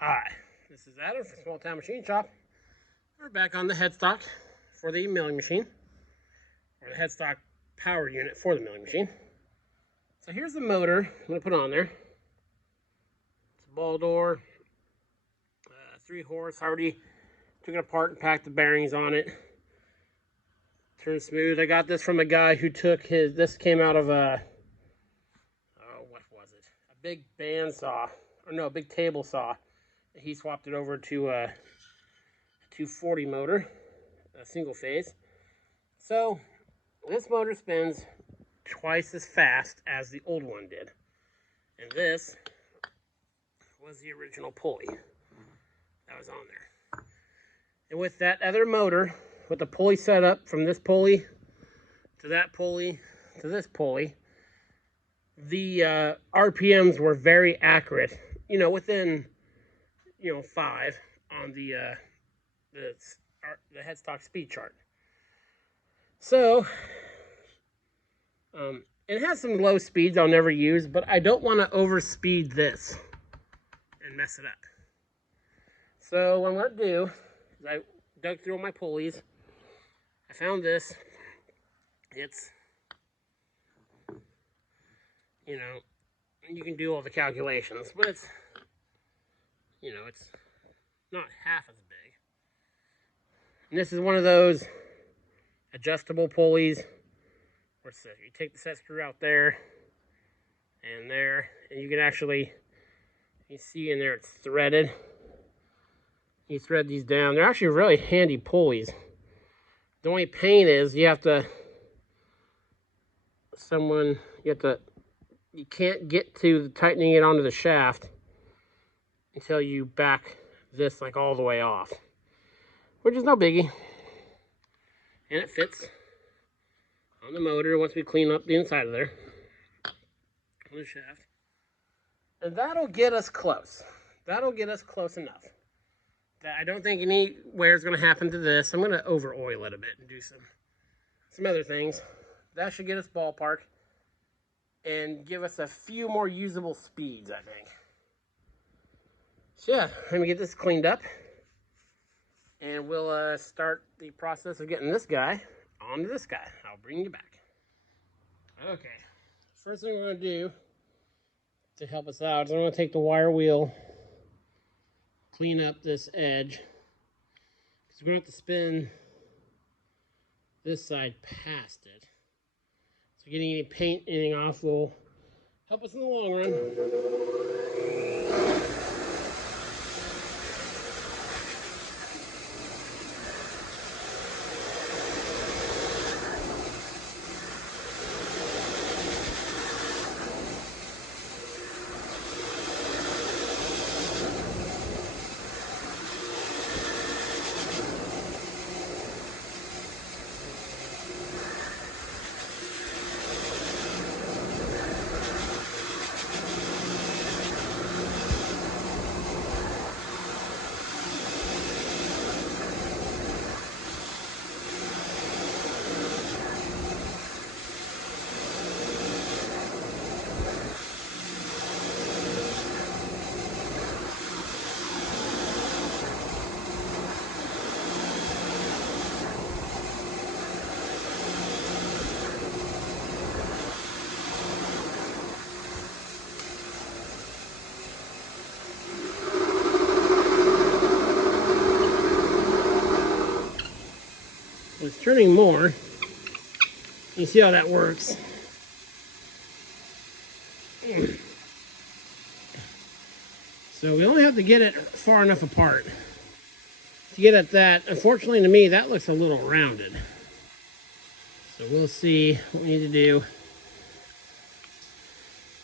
Hi, this is Adam from Small Town Machine Shop. We're back on the headstock for the milling machine, or the headstock power unit for the milling machine. So here's the motor I'm going to put on there. It's a ball door, 3 horse. I already took it apart and packed the bearings on it. Turns smooth. I got this from a guy who took his, this came out of a, what was it? A big bandsaw, or no, a big table saw. He swapped it over to a 240 motor, a single phase. So this motor spins twice as fast as the old one did. And this was the original pulley that was on there. And with that other motor, with the pulley set up from this pulley to that pulley to this pulley, the RPMs were very accurate, within 5 on the headstock speed chart. So it has some low speeds I'll never use, but I don't want to overspeed this and mess it up. So what I'm going to do is I dug through all my pulleys. I found this. It's, you can do all the calculations, but it's, it's not half as big. And this is one of those adjustable pulleys where you take the set screw out there, and you can actually, you see in there it's threaded. You thread these down. They're actually really handy pulleys. The only pain is you can't get to tightening it onto the shaft until you back this like all the way off, which is no biggie. And it fits on the motor once we clean up the inside of there on the shaft. And that'll get us close. That'll get us close enough. I don't think anywhere is going to happen to this. I'm going to over oil it a bit and do some other things. That should get us ballpark and give us a few more usable speeds, I think. So yeah, let me get this cleaned up, and we'll start the process of getting this guy onto this guy. I'll bring you back. Okay, first thing we're going to do to help us out is I'm going to take the wire wheel, clean up this edge, because we're going to have to spin this side past it. So getting any paint, anything off will help us in the long run. It's turning more. You see how that works. So we only have to get it far enough apart to get at that. Unfortunately to me, that looks a little rounded. So we'll see what we need to do.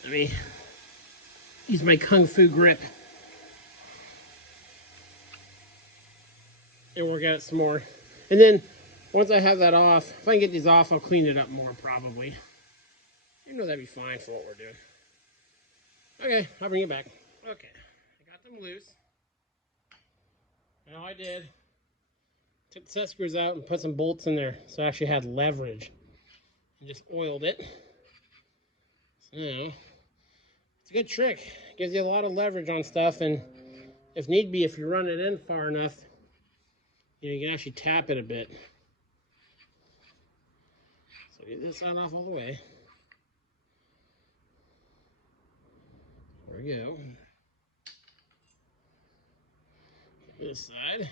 Let me use my Kung Fu grip and work at it some more. And then once I have that off, if I can get these off, I'll clean it up more probably. That'd be fine for what we're doing. Okay, I'll bring it back. Okay, I got them loose. Now I did. Took the set screws out and put some bolts in there so I actually had leverage. And just oiled it. So, it's a good trick. Gives you a lot of leverage on stuff, and if need be, if you run it in far enough, you can actually tap it a bit. So get this side off all the way. There we go. This side.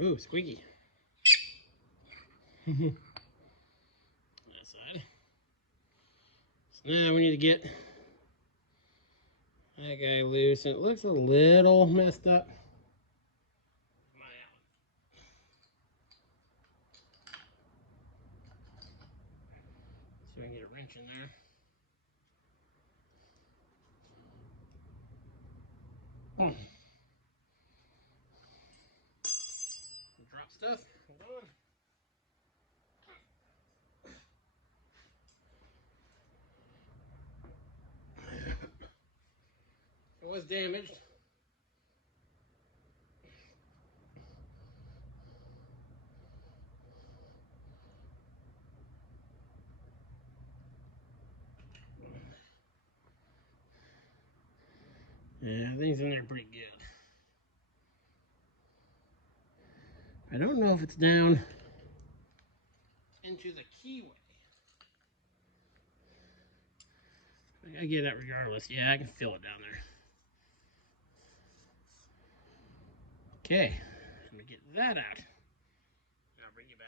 Ooh, squeaky. That side. So now we need to get that guy loose, and it looks a little messed up. See if I can get a wrench in there. Drop stuff. Hold on. It was damaged. Yeah, things in there pretty good. I don't know if it's down into the keyway. I get that regardless. Yeah, I can feel it down there. Okay, let me get that out. I'll bring you back.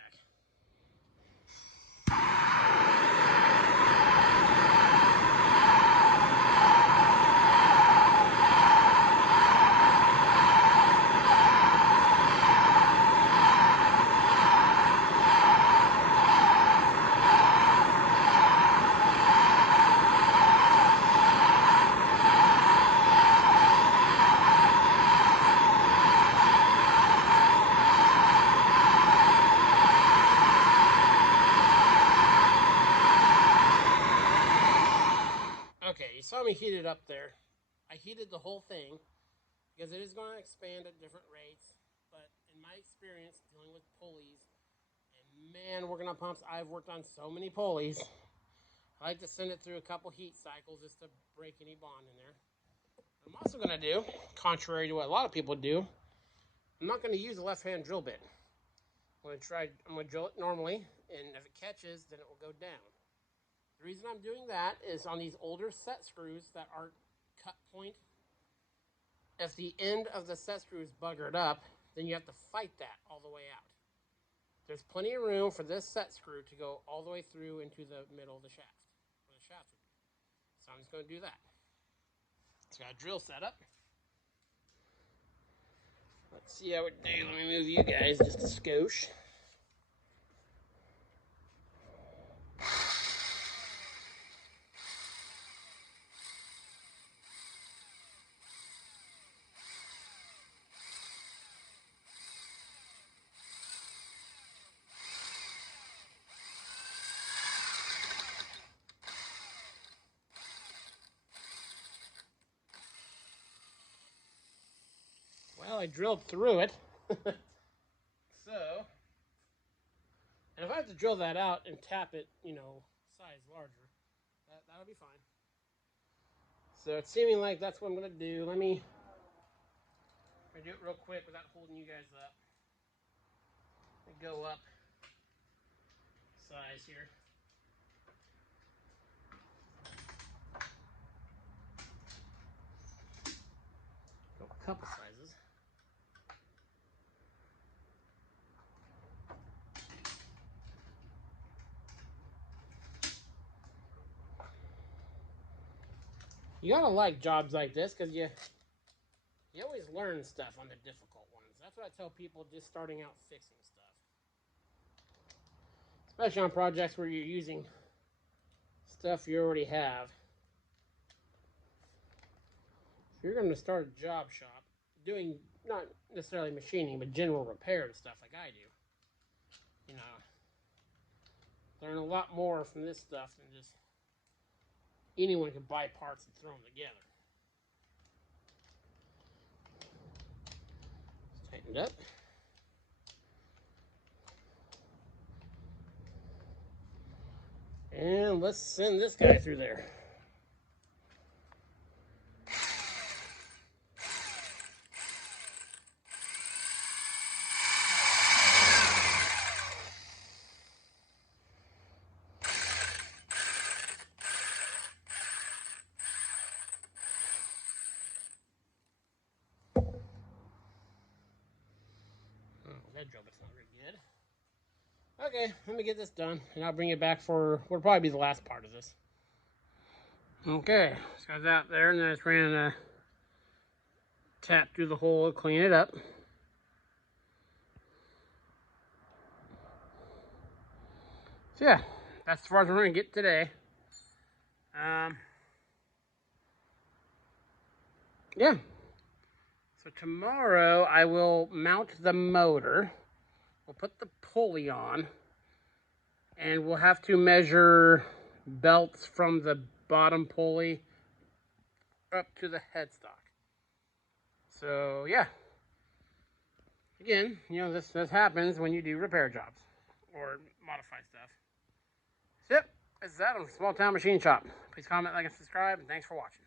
Okay, you saw me heat it up there. I heated the whole thing because it is going to expand at different rates. But in my experience dealing with pulleys, and man, working on pumps, I've worked on so many pulleys. I like to send it through a couple heat cycles just to break any bond in there. What I'm also going to do, contrary to what a lot of people do, I'm not going to use a left-hand drill bit. I'm going to drill it normally, and if it catches, then it will go down. The reason I'm doing that is on these older set screws that aren't cut point, if the end of the set screw is buggered up, then you have to fight that all the way out. There's plenty of room for this set screw to go all the way through into the middle of the shaft, where the shaft would be. So I'm just going to do that. So I got a drill set up. Let's see how it do. Let me move you guys just a skosh. Well, I drilled through it. So, and if I have to drill that out and tap it, size larger, that'll be fine. So it's seeming like that's what I'm going to do. Let me do it real quick without holding you guys up. Let me go up size here. Go a couple sizes. You gotta like jobs like this because you always learn stuff on the difficult ones. That's what I tell people just starting out fixing stuff. Especially on projects where you're using stuff you already have. If you're going to start a job shop, doing not necessarily machining, but general repair and stuff like I do, learn a lot more from this stuff than just anyone can buy parts and throw them together. Just tighten it up. And let's send this guy through there. That job is not very good. Okay, let me get this done, and I'll bring it back for what'll probably be the last part of this. Okay, so I was out there, and then I just ran a tap through the hole, clean it up. So yeah, that's as far as we're going to get today. Yeah. So tomorrow I will mount the motor. We'll put the pulley on, and we'll have to measure belts from the bottom pulley up to the headstock. So yeah. Again, you know, this happens when you do repair jobs or modify stuff. So yep, this is that on Small Town Machine Shop. Please comment, like, and subscribe, and thanks for watching.